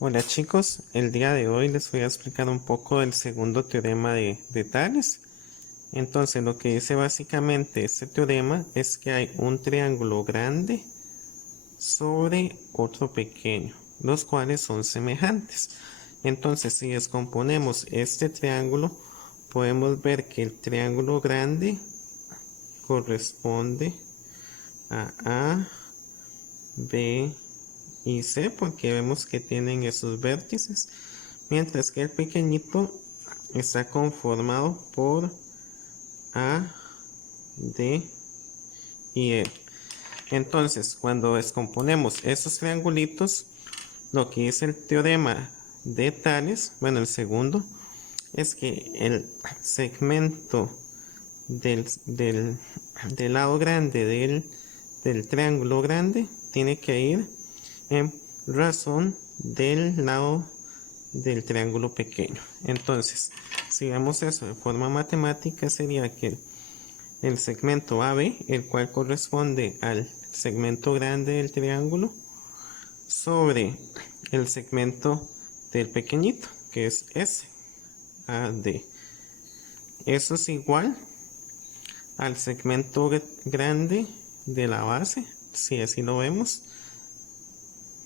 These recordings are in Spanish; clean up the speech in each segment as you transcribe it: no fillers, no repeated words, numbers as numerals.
Hola chicos, el día de hoy les voy a explicar un poco el segundo teorema de Tales. Entonces lo que dice básicamente este teorema es que hay un triángulo grande sobre otro pequeño, los cuales son semejantes. Entonces si descomponemos este triángulo, podemos ver que el triángulo grande corresponde a A, B y C, porque vemos que tienen esos vértices, mientras que el pequeñito está conformado por A, D y E. Entonces, cuando descomponemos estos triangulitos, lo que dice el teorema de Tales, bueno, el segundo, es que el segmento del lado grande del triángulo grande tiene que ir en razón del lado del triángulo pequeño. Entonces, si vemos eso de forma matemática, sería que el segmento AB, el cual corresponde al segmento grande del triángulo, sobre el segmento del pequeñito, que es S, AD. Eso es igual al segmento grande de la base, si así lo vemos,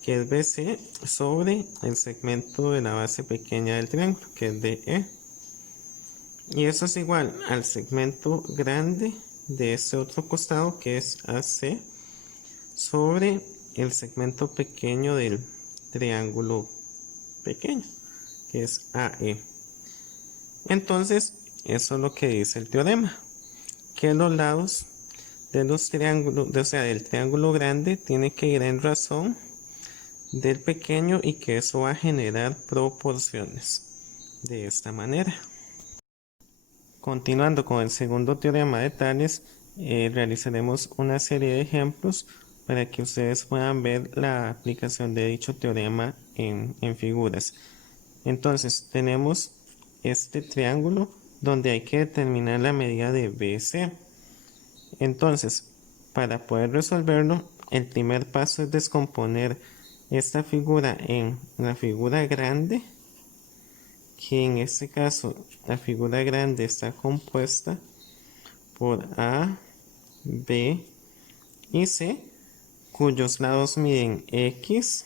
que es BC, sobre el segmento de la base pequeña del triángulo, que es DE. Y eso es igual al segmento grande de este otro costado, que es AC, sobre el segmento pequeño del triángulo pequeño, que es AE. Entonces, eso es lo que dice el teorema, que los lados de los triángulos, o sea, del triángulo grande, tiene que ir en razón del pequeño y que eso va a generar proporciones de esta manera. Continuando con el segundo teorema de Tales, realizaremos una serie de ejemplos para que ustedes puedan ver la aplicación de dicho teorema en figuras. Entonces tenemos este triángulo donde hay que determinar la medida de BC. Entonces, para poder resolverlo, el primer paso es descomponer esta figura en la figura grande, que en este caso la figura grande está compuesta por A, B y C, cuyos lados miden X,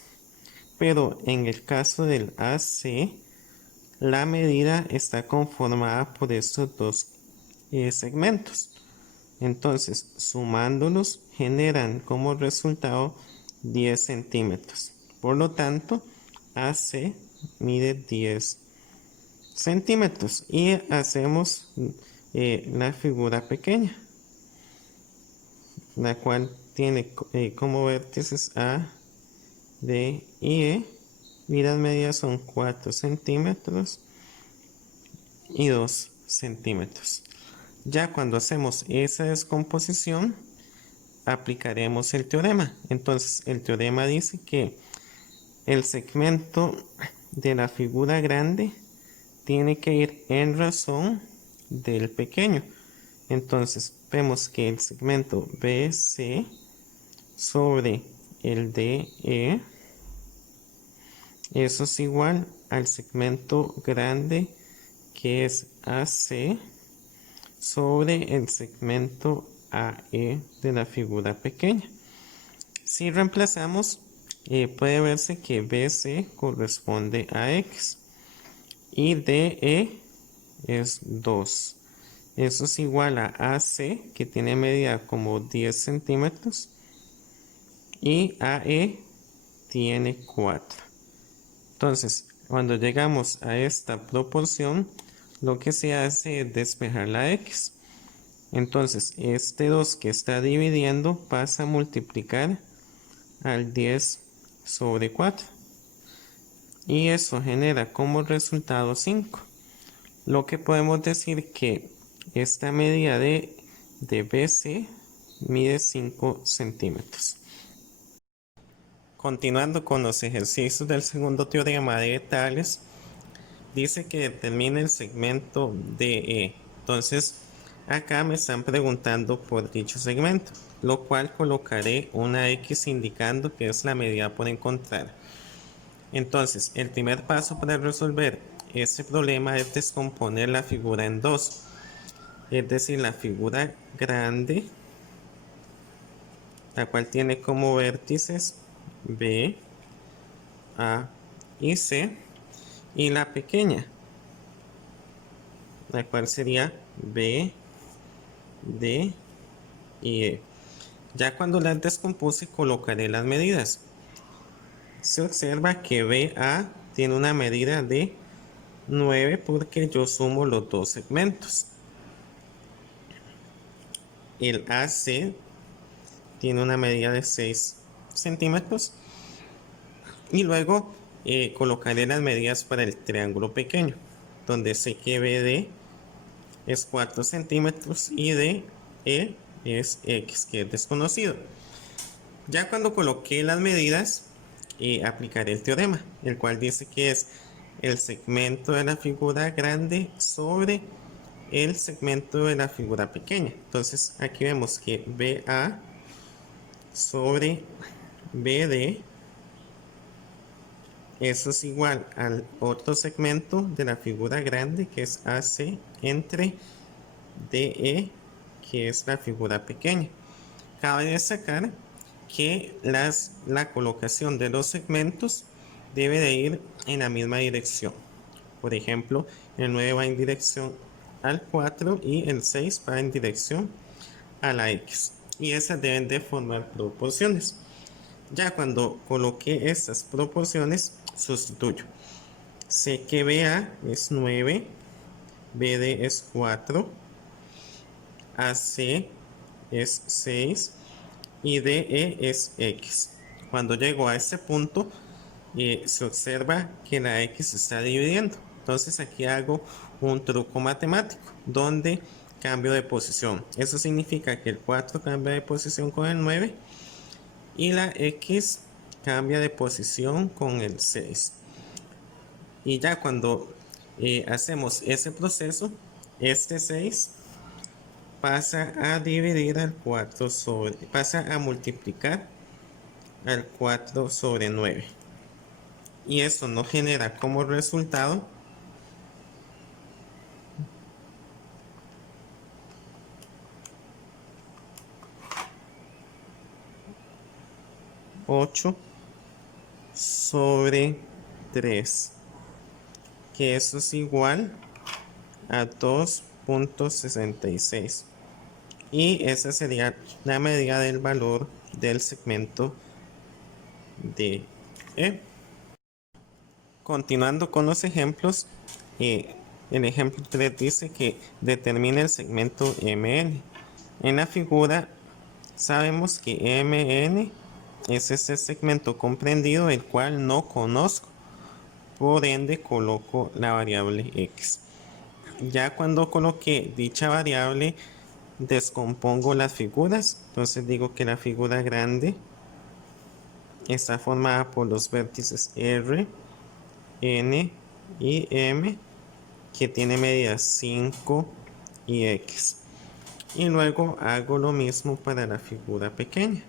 pero en el caso del AC, la medida está conformada por estos dos segmentos. Entonces, sumándolos, generan como resultado 10 centímetros. Por lo tanto, AC mide 10 centímetros y hacemos la figura pequeña, la cual tiene como vértices A, D y E, y las medidas son 4 centímetros y 2 centímetros. Ya cuando hacemos esa descomposición, aplicaremos el teorema. Entonces, el teorema dice que el segmento de la figura grande tiene que ir en razón del pequeño. Entonces, vemos que el segmento BC sobre el DE, eso es igual al segmento grande, que es AC, sobre el segmento AE de la figura pequeña. Si reemplazamos, puede verse que BC corresponde a X y DE es 2. Eso es igual a AC, que tiene medida como 10 centímetros, y AE tiene 4. Entonces, cuando llegamos a esta proporción, lo que se hace es despejar la X. Entonces, este 2 que está dividiendo pasa a multiplicar al 10 sobre 4. Y eso genera como resultado 5. Lo que podemos decir que esta medida de BC mide 5 centímetros. Continuando con los ejercicios del segundo teorema de Tales, dice que determine el segmento DE. Entonces, acá me están preguntando por dicho segmento, lo cual colocaré una X indicando que es la medida por encontrar. Entonces, el primer paso para resolver este problema es descomponer la figura en dos. Es decir, la figura grande, la cual tiene como vértices B, A y C, y la pequeña, la cual sería B, D y E. Ya cuando las descompuse, colocaré las medidas. Se observa que BA tiene una medida de 9 porque yo sumo los dos segmentos. El AC tiene una medida de 6 centímetros. Y luego colocaré las medidas para el triángulo pequeño, donde sé que BD es 4 centímetros y DE es X, que es desconocido. Ya cuando coloqué las medidas, aplicaré el teorema, el cual dice que es el segmento de la figura grande sobre el segmento de la figura pequeña. Entonces aquí vemos que BA sobre BD, eso es igual al otro segmento de la figura grande, que es AC, entre DE, que es la figura pequeña. Cabe destacar que la colocación de los segmentos debe de ir en la misma dirección. Por ejemplo, el 9 va en dirección al 4 y el 6 va en dirección a la X. Y esas deben de formar proporciones. Ya cuando coloqué estas proporciones, sustituyo. Sé que BA es 9, BD es 4, AC es 6 y DE es X. Cuando llego a este punto, se observa que la X se está dividiendo. Entonces aquí hago un truco matemático donde cambio de posición. Eso significa que el 4 cambia de posición con el 9 y la X cambia de posición con el 6. Y ya cuando hacemos ese proceso, este 6 pasa a dividir al 4 sobre, pasa a multiplicar al 4 sobre 9. Y eso nos genera como resultado 8 sobre 3, que eso es igual a 2.66. Y esa sería la medida del valor del segmento de E. Continuando con los ejemplos, el ejemplo 3 dice que determine el segmento MN. En la figura sabemos que MN es ese segmento comprendido el cual no conozco, por ende coloco la variable X. Ya cuando coloqué dicha variable, descompongo las figuras. Entonces digo que la figura grande está formada por los vértices R, N y M, que tiene medidas 5 y X. Y luego hago lo mismo para la figura pequeña,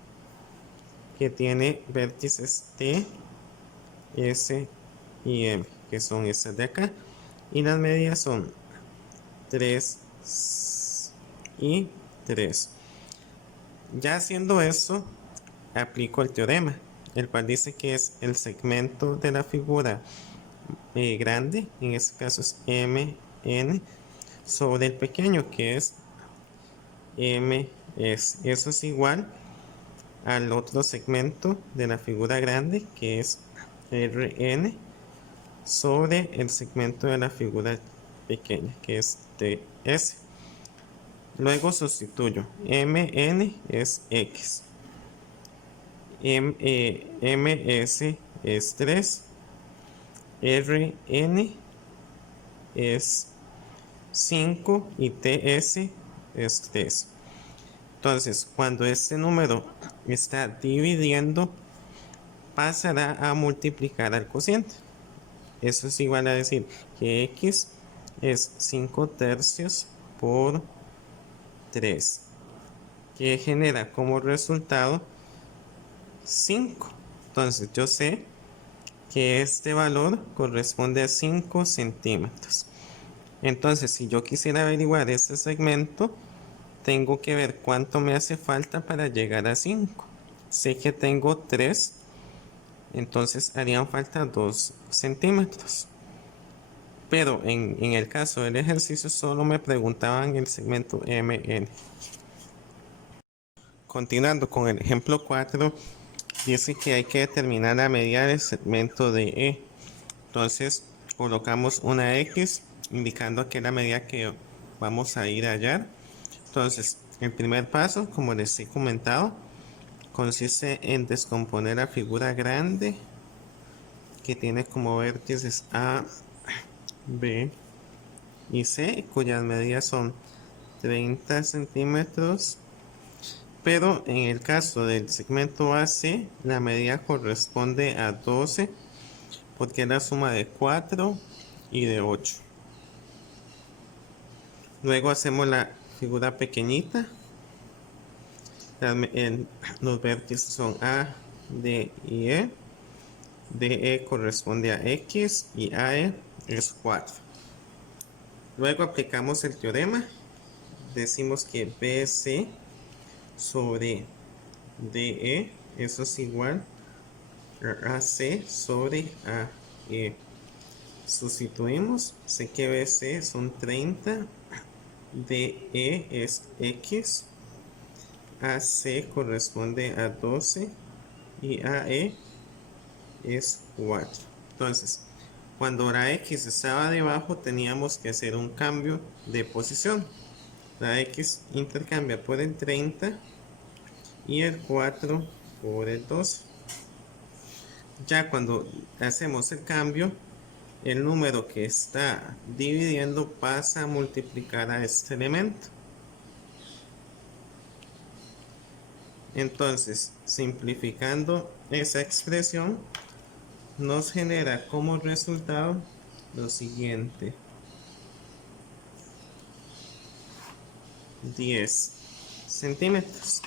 que tiene vértices T, S y M, que son estas de acá. Y las medidas son 3 y 3. Ya haciendo eso, aplico el teorema, el cual dice que es el segmento de la figura grande, en este caso es MN, sobre el pequeño, que es MS. Eso es igual al otro segmento de la figura grande, que es RN, sobre el segmento de la figura pequeña, que es TS. Luego sustituyo. MN es X. MS es 3. RN es 5 y TS es 3. Entonces, cuando este número está dividiendo, pasará a multiplicar al cociente. Eso es igual a decir que X es 5 tercios por 3, que genera como resultado 5. Entonces yo sé que este valor corresponde a 5 centímetros. Entonces, si yo quisiera averiguar este segmento, tengo que ver cuánto me hace falta para llegar a 5. Sé que tengo 3, entonces harían falta 2 centímetros. Pero en el caso del ejercicio solo me preguntaban el segmento MN. Continuando con el ejemplo 4, dice que hay que determinar la medida del segmento de E. Entonces colocamos una X indicando que es la medida que vamos a ir a hallar. Entonces el primer paso, como les he comentado, consiste en descomponer la figura grande que tiene como vértices A, B y C, cuyas medidas son 30 centímetros, pero en el caso del segmento AC la medida corresponde a 12 porque es la suma de 4 y de 8. Luego hacemos la figura pequeñita. Los vértices son A, D y E. DE corresponde a X y AE es 4. Luego aplicamos el teorema. Decimos que BC sobre DE, eso es igual a AC sobre AE. Sustituimos, sé que BC son 30, DE es X, AC corresponde a 12 y AE es 4. Entonces, cuando la X estaba debajo teníamos que hacer un cambio de posición. La X intercambia por el 30 y el 4 por el 12. Ya cuando hacemos el cambio, el número que está dividiendo pasa a multiplicar a este elemento. Entonces, simplificando esa expresión, nos genera como resultado lo siguiente: 10 centímetros,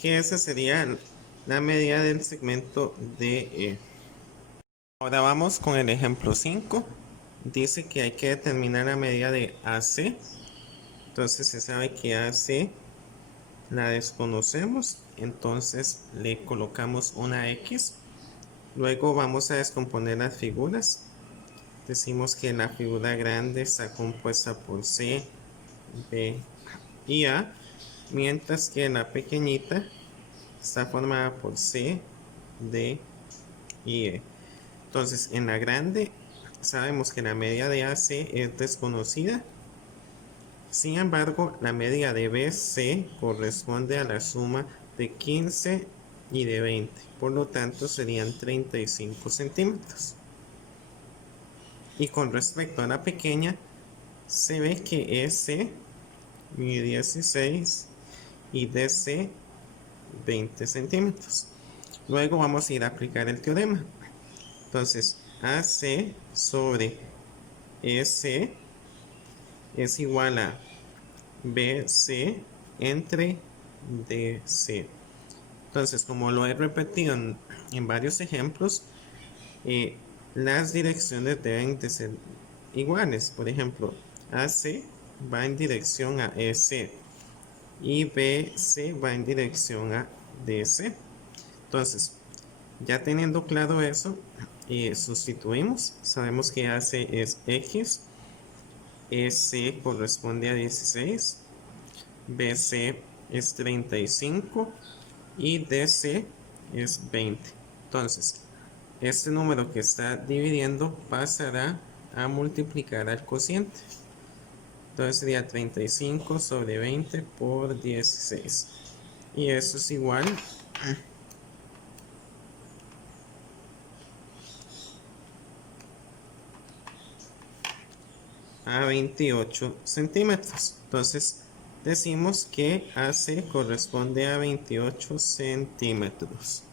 que esa sería la medida del segmento DE. Ahora vamos con el ejemplo 5. Dice que hay que determinar la medida de AC. Entonces se sabe que AC la desconocemos, entonces le colocamos una X. Luego vamos a descomponer las figuras. Decimos que la figura grande está compuesta por C, B y A, mientras que la pequeñita está formada por C, D y E. Entonces en la grande sabemos que la medida de AC es desconocida. Sin embargo, la medida de BC corresponde a la suma de 15 y de 20. Por lo tanto, serían 35 centímetros. Y con respecto a la pequeña, se ve que EC mide 16 y DC 20 centímetros. Luego vamos a ir a aplicar el teorema. Entonces, AC sobre EC es igual a BC entre DC. Entonces, como lo he repetido en varios ejemplos, las direcciones deben de ser iguales. Por ejemplo, AC va en dirección a EC y BC va en dirección a DC. Entonces, ya teniendo claro eso, sustituimos. Sabemos que AC es X, EC corresponde a 16, BC es 35 y DC es 20. Entonces, este número que está dividiendo pasará a multiplicar al cociente. Entonces sería 35 sobre 20 por 16. Y eso es igual a 28 centímetros. Entonces decimos que AC corresponde a 28 centímetros.